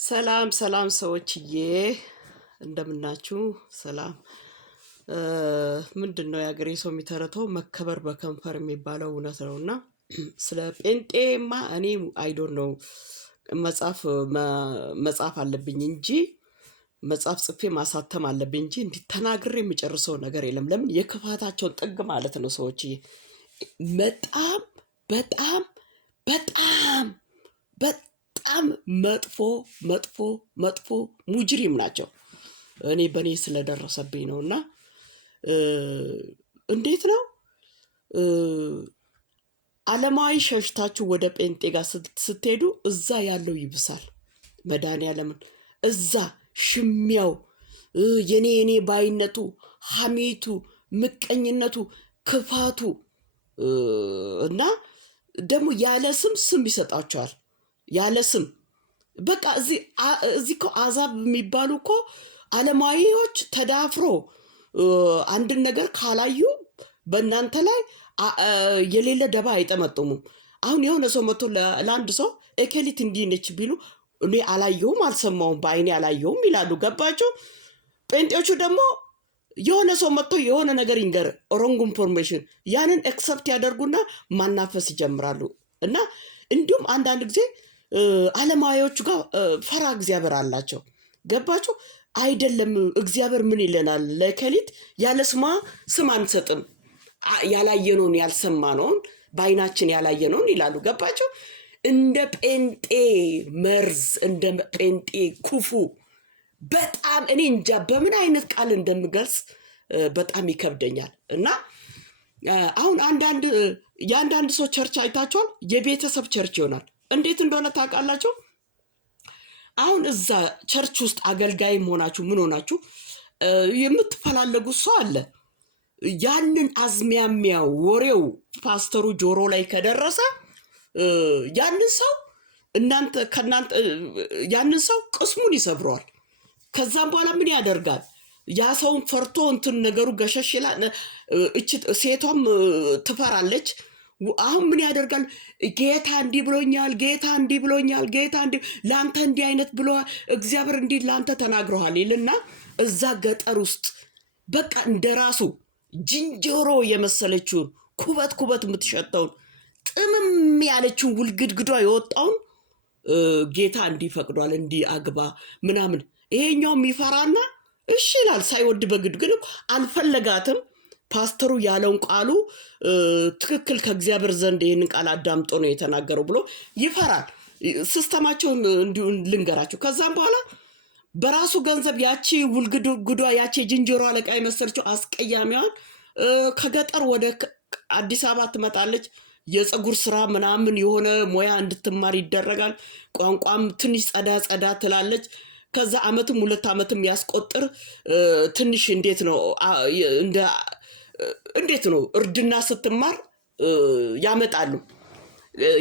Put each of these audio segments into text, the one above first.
ሰላም ሰላም ሰዎችዬ እንደምናችሁ ሰላም ምንድነው ያገሬ ሰው የሚተረተው መከበር በከንፈር የሚባለው እውነት ነውና ስለ ጴንጤማ እኔ አይ ዶንት ኖ መጻፍ አለብኝ እንጂ መጻፍ ጽፌ ማሳተም አለብኝ እንጂ እንዲተናግሬ የሚጨርሰው ነገር የለም። ለምን የክፋታቸውን ጥግ ማለት ነው። ሰዎች በጣም በጣም በጣም በጣም መጥፎ ሙጅሪም ናቸው። እኔ በኔ ስለደረሰብኝ ነውና እንዴት ነው ዓለማዊ ሸሽታችሁ ወደ ጴንጤ ጋር ስትሄዱ እዛ ያለው ይብሳል። መድኃኒዓለምን እዛ ሽሚያው የኔ ባይነቱ ሐሜቱ ምቀኝነቱ ክፋቱ እና ደግሞ ያለ ስም ይሰጣቸዋል። ያለ ስም በቃ እዚህ እኮ አዛብ የሚባሉ እኮ ዓለማዊዎች ተዳፍሮ አንድን ነገር ካላዩ በእናንተ ላይ የሌለ ደባ አይጠመጥሙም። አሁን የሆነ ሰው መጥቶ ለአንድ ሰው ኤኬሊት እንዲህ ነች ቢሉ እኔ አላየሁም አልሰማሁም በአይኔ አላየሁም ይላሉ። ገባችሁ? ጴንጤዎቹ ደግሞ የሆነ ሰው መጥቶ የሆነ ነገር ይንገር ሮንግ ኢንፎርሜሽን ያንን ኤክሰፕት ያደርጉና ማናፈስ ይጀምራሉ። እና እንዲሁም አንዳንድ ጊዜ ዓለማዊዎቹ ጋር ፈራ እግዚአብሔር አላቸው። ገባችሁ? አይደለም እግዚአብሔር ምን ይለናል? ለከሊት ያለ ስም አንሰጥም፣ ያላየነውን ያልሰማነውን በአይናችን ያላየነውን ይላሉ። ገባችሁ? እንደ ጴንጤ መርዝ እንደ ጴንጤ ክፉ በጣም እኔ እንጃ በምን አይነት ቃል እንደምገልጽ በጣም ይከብደኛል። እና አሁን የአንዳንድ ሰው ቸርች አይታችኋል፣ የቤተሰብ ቸርች ይሆናል። እንዴት እንደሆነ ታውቃላችሁ? አሁን እዛ ቸርች ውስጥ አገልጋይም ሆናችሁ ምን ሆናችሁ የምትፈላለጉት ሰው አለ። ያንን አዝሚያሚያ ወሬው ፓስተሩ ጆሮ ላይ ከደረሰ ያንን ሰው ቅስሙን ይሰብረዋል። ከዛም በኋላ ምን ያደርጋል? ያ ሰውን ፈርቶ ነገሩ ገሸሽ ይላል። ሴቷም ትፈራለች። አሁን ምን ያደርጋል? ጌታ እንዲህ ብሎኛል፣ ጌታ እንዲህ ብሎኛል፣ ጌታ እንዲህ ለአንተ እንዲህ አይነት ብለዋል፣ እግዚአብሔር እንዲህ ለአንተ ተናግረዋል ይልና እዛ ገጠር ውስጥ በቃ እንደራሱ ዝንጀሮ የመሰለችውን ኩበት የምትሸተውን ጥምም ያለችውን ውልግድግዷ የወጣውን ጌታ እንዲህ ፈቅዷል፣ እንዲህ አግባ ምናምን። ይሄኛው የሚፈራና እሺ ይላል ሳይወድ በግድ። ግን አልፈለጋትም። ፓስተሩ ያለውን ቃሉ ትክክል ከእግዚአብሔር ዘንድ ይህንን ቃል አዳምጦ ነው የተናገረው ብሎ ይፈራል። ሲስተማቸውን እንዲሁ ልንገራችሁ። ከዛም በኋላ በራሱ ገንዘብ ያቺ ውልግድግዷ ያቺ ዝንጀሮ አለቃ የመሰለችው አስቀያሚዋን ከገጠር ወደ አዲስ አበባ ትመጣለች። የፀጉር ስራ ምናምን የሆነ ሙያ እንድትማር ይደረጋል። ቋንቋም ትንሽ ጸዳ ትላለች። ከዛ ዓመትም 2 ዓመትም ያስቆጥር ትንሽ እንዴት ነው እርድና ስትማር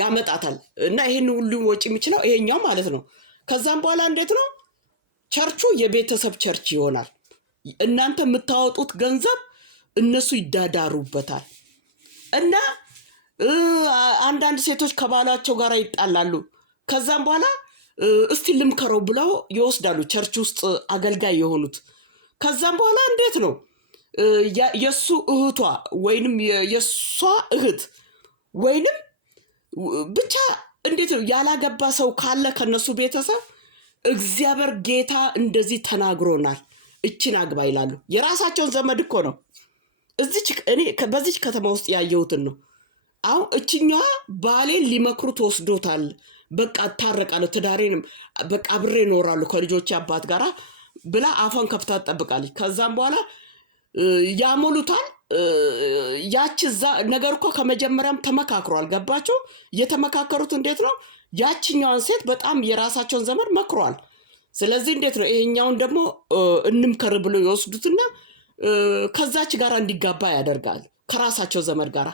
ያመጣታል። እና ይሄን ሁሉ ወጪ የሚችለው ይሄኛው ማለት ነው። ከዛም በኋላ እንዴት ነው ቸርቹ የቤተሰብ ቸርች ይሆናል። እናንተ የምታወጡት ገንዘብ እነሱ ይዳዳሩበታል። እና አንዳንድ ሴቶች ከባላቸው ጋር ይጣላሉ። ከዛም በኋላ እስቲ ልምከረው ብለው ይወስዳሉ ቸርች ውስጥ አገልጋይ የሆኑት። ከዛም በኋላ እንዴት ነው የሱ እህቷ ወይንም የሷ እህት ወይንም ብቻ እንዴት ነው ያላገባ ሰው ካለ ከነሱ ቤተሰብ እግዚአብሔር ጌታ እንደዚህ ተናግሮናል እችን አግባ ይላሉ። የራሳቸውን ዘመድ እኮ ነው። በዚች ከተማ ውስጥ ያየሁትን ነው። አሁን እችኛዋ ባሌን ሊመክሩት ወስዶታል፣ በቃ እታረቃለሁ፣ ትዳሬንም በቃ አብሬ እኖራለሁ ከልጆቼ አባት ጋር ብላ አፏን ከፍታ ትጠብቃለች። ከዛም በኋላ ያሞሉታል። ያቺ እዛ ነገር እኮ ከመጀመሪያም ተመካክሯል። ገባችሁ? የተመካከሩት እንዴት ነው ያቺኛዋን ሴት በጣም የራሳቸውን ዘመድ መክሯል። ስለዚህ እንዴት ነው ይሄኛውን ደግሞ እንምከር ብሎ ይወስዱትና ከዛች ጋር እንዲጋባ ያደርጋል ከራሳቸው ዘመድ ጋር።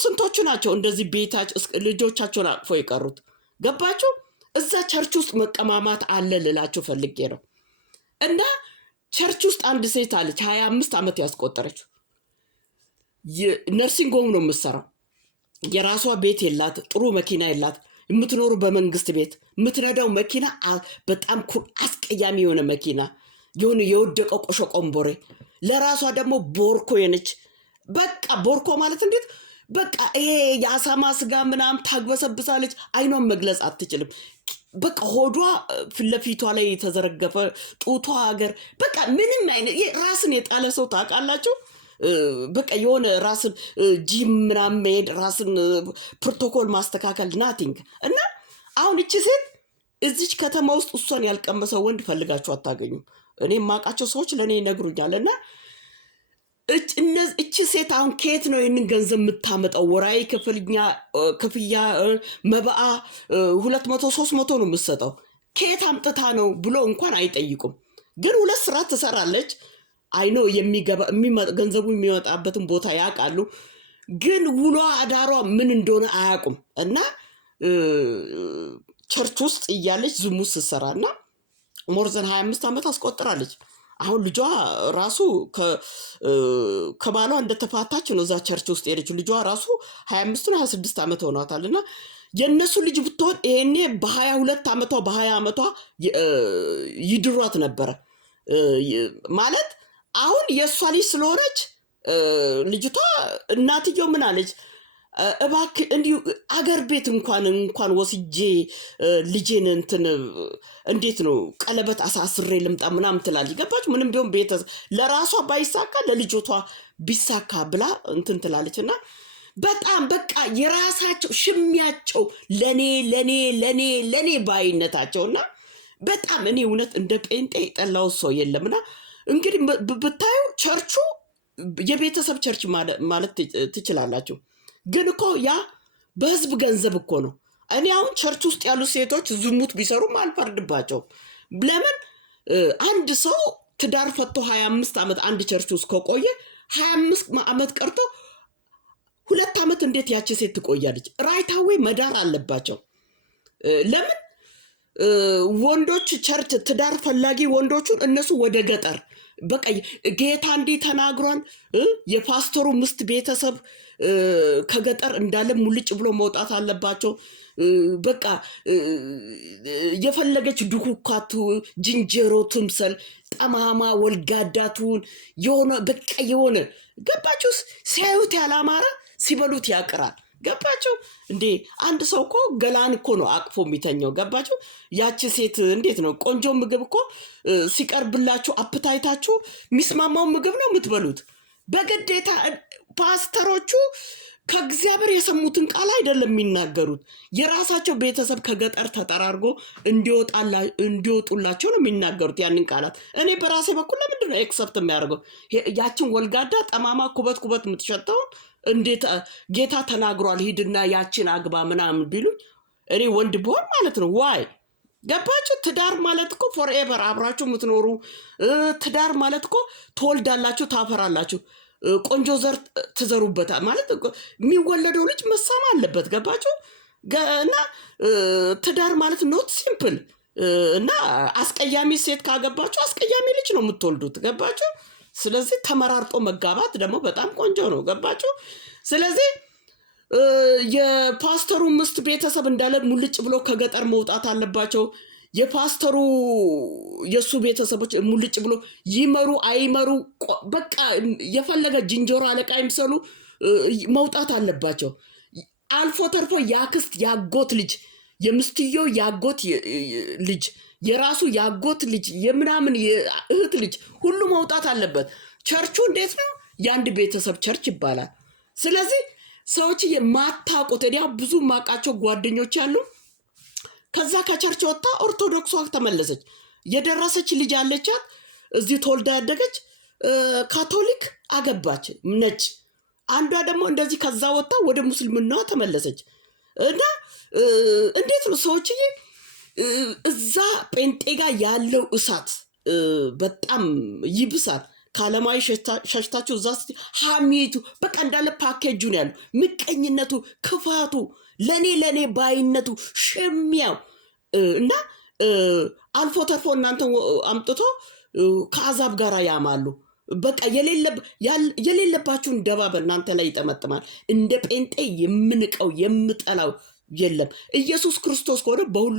ስንቶቹ ናቸው እንደዚህ ቤታቸው ልጆቻቸውን አቅፎ የቀሩት? ገባችሁ? እዛ ቸርች ውስጥ መቀማማት አለ ልላችሁ ፈልጌ ነው። እና ቸርች ውስጥ አንድ ሴት አለች 25 ዓመት ያስቆጠረች ነርሲንግ ሆም ነው የምትሰራው። የራሷ ቤት የላት፣ ጥሩ መኪና የላት። የምትኖሩ በመንግስት ቤት የምትነዳው መኪና በጣም አስቀያሚ የሆነ መኪና የሆነ የወደቀ ቆሾ ቆምቦሬ ለራሷ ደግሞ ቦርኮ የነች በቃ ቦርኮ ማለት እንዴት በቃ ይሄ የአሳማ ስጋ ምናምን ታግበሰብሳለች አይኗን መግለጽ አትችልም በቃ ሆዷ ፍለፊቷ ላይ የተዘረገፈ ጡቷ ሀገር በቃ ምንም አይነት ራስን የጣለ ሰው ታውቃላችሁ በቃ የሆነ ራስን ጂም ምናምን መሄድ ራስን ፕሮቶኮል ማስተካከል ናቲንግ እና አሁን እቺ ሴት እዚች ከተማ ውስጥ እሷን ያልቀመሰው ወንድ ፈልጋችሁ አታገኙም እኔ ማቃቸው ሰዎች ለኔ ይነግሩኛል እና እቺ ሴት አሁን ከየት ነው ይህንን ገንዘብ የምታመጣው ወራይ ክፍያ መባአ 200-300 ነው የምትሰጠው ከየት አምጥታ ነው ብሎ እንኳን አይጠይቁም ግን ሁለት ስራ ትሰራለች አይኖ ገንዘቡ የሚወጣበትን ቦታ ያውቃሉ ግን ውሏ አዳሯ ምን እንደሆነ አያውቁም እና ቸርች ውስጥ እያለች ዝሙት ስትሰራና ሞርዘን 25 ዓመት አስቆጥራለች አሁን ልጇ ራሱ ከባሏ እንደተፋታች ነው እዛ ቸርች ውስጥ ሄደችው ልጇ ራሱ 25-26 ዓመት ሆኗታልና የነሱ ልጅ ብትሆን ይሄኔ በ22 ዓመቷ በ20 ዓመቷ ይድሯት ነበር ማለት አሁን የሷ ልጅ ስለሆነች ልጅቷ እናትየው ምን አለች እባክህ እንዲሁ አገር ቤት እንኳን ወስጄ ልጄን እንትን እንዴት ነው ቀለበት አሳስሬ ልምጣ ምናምን ትላለች ገባችሁ ምንም ቢሆን ቤተሰብ ለራሷ ባይሳካ ለልጆቷ ቢሳካ ብላ እንትን ትላለችና በጣም በቃ የራሳቸው ሽሚያቸው ለኔ ባይነታቸውና በጣም እኔ እውነት እንደ ጴንጤ ጠላው ሰው የለምና እንግዲህ ብታዩ ቸርቹ የቤተሰብ ቸርች ማለት ትችላላችሁ ግን እኮ ያ በህዝብ ገንዘብ እኮ ነው እኔ አሁን ቸርች ውስጥ ያሉ ሴቶች ዝሙት ቢሰሩም አልፈርድባቸውም ለምን አንድ ሰው ትዳር ፈቶ 25 ዓመት አንድ ቸርች ውስጥ ከቆየ 25 ዓመት ቀርቶ 2 ዓመት እንዴት ያቺ ሴት ትቆያለች ራይታዊ መዳር አለባቸው ለምን ወንዶች ቸርች ትዳር ፈላጊ ወንዶቹን እነሱ ወደ ገጠር በቃ ጌታ እንዲህ ተናግሯል የፓስተሩ ምስት ቤተሰብ ከገጠር እንዳለ ሙልጭ ብሎ መውጣት አለባቸው በቃ የፈለገች ድኩካቱ ጅንጀሮ ትምሰል ጠማማ ወልጋዳቱን የሆነ በቃ የሆነ ገባችሁ ሲያዩት ያላማረ ሲበሉት ያቅራል ገባችሁ እንዴ አንድ ሰው እኮ ገላን እኮ ነው አቅፎ የሚተኛው ገባችሁ ያቺ ሴት እንዴት ነው ቆንጆ ምግብ እኮ ሲቀርብላችሁ አፕታይታችሁ ሚስማማው ምግብ ነው የምትበሉት በግዴታ ፓስተሮቹ ከእግዚአብሔር የሰሙትን ቃል አይደለም የሚናገሩት የራሳቸው ቤተሰብ ከገጠር ተጠራርጎ እንዲወጡላቸው ነው የሚናገሩት ያንን ቃላት እኔ በራሴ በኩል ለምንድን ነው ኤክሰፕት የሚያደርገው ያችን ወልጋዳ ጠማማ ኩበት የምትሸተውን እንዴት ጌታ ተናግሯል ሂድና ያችን አግባ ምናምን ቢሉኝ እኔ ወንድ ብሆን ማለት ነው ዋይ ገባችሁ ትዳር ማለት እኮ ፎርኤቨር አብራችሁ የምትኖሩ ትዳር ማለት እኮ ትወልዳላችሁ ታፈራላችሁ ቆንጆ ዘር ትዘሩበታ ማለት የሚወለደው ልጅ መሳም አለበት ገባችሁ እና ትዳር ማለት ኖት ሲምፕል እና አስቀያሚ ሴት ካገባችሁ አስቀያሚ ልጅ ነው የምትወልዱት ገባችሁ ስለዚህ ተመራርጦ መጋባት ደግሞ በጣም ቆንጆ ነው ገባችሁ ስለዚህ የፓስተሩ ምስት ቤተሰብ እንዳለ ሙልጭ ብሎ ከገጠር መውጣት አለባቸው የፓስተሩ የሱ ቤተሰቦች ሙልጭ ብሎ ይመሩ አይመሩ በቃ የፈለገ ጅንጀሮ አለቃ ይምሰሉ መውጣት አለባቸው አልፎ ተርፎ ያክስት ያጎት ልጅ የምስትየው ያጎት ልጅ የራሱ ያጎት ልጅ የምናምን እህት ልጅ ሁሉ መውጣት አለበት ቸርቹ እንዴት ነው ያንድ ቤተሰብ ቸርች ይባላል ስለዚህ ሰዎች የማታውቁት እዲያ ብዙ ማቃቸው ጓደኞች አሉ ከዛ ከቸርች ወጣ ኦርቶዶክሷ ተመለሰች የደረሰች ልጅ አለቻት እዚህ ተወልዳ ያደገች ካቶሊክ አገባች ነጭ አንዷ ደግሞ እንደዚህ ከዛ ወጣ ወደ ሙስልምናዋ ተመለሰች እና እንዴት ነው ሰዎች እዛ ጴንጤጋ ያለው እሳት በጣም ይብሳል ካለማይ ሸሽታችሁ እዛ ሐሚቱ በቃ እንዳለ ፓኬጁ ነው ያለው ምቀኝነቱ ክፋቱ ለኔ ባይነቱ ሽሚያው እና አልፎ ተርፎ እናንተ አምጥቶ ከአዛብ ጋር ያማሉ በቃ የሌለባችሁን ደባ በእናንተ ላይ ይጠመጥማል እንደ ጴንጤ የምንቀው የምጠላው የለም። ኢየሱስ ክርስቶስ ከሆነ በሁሉ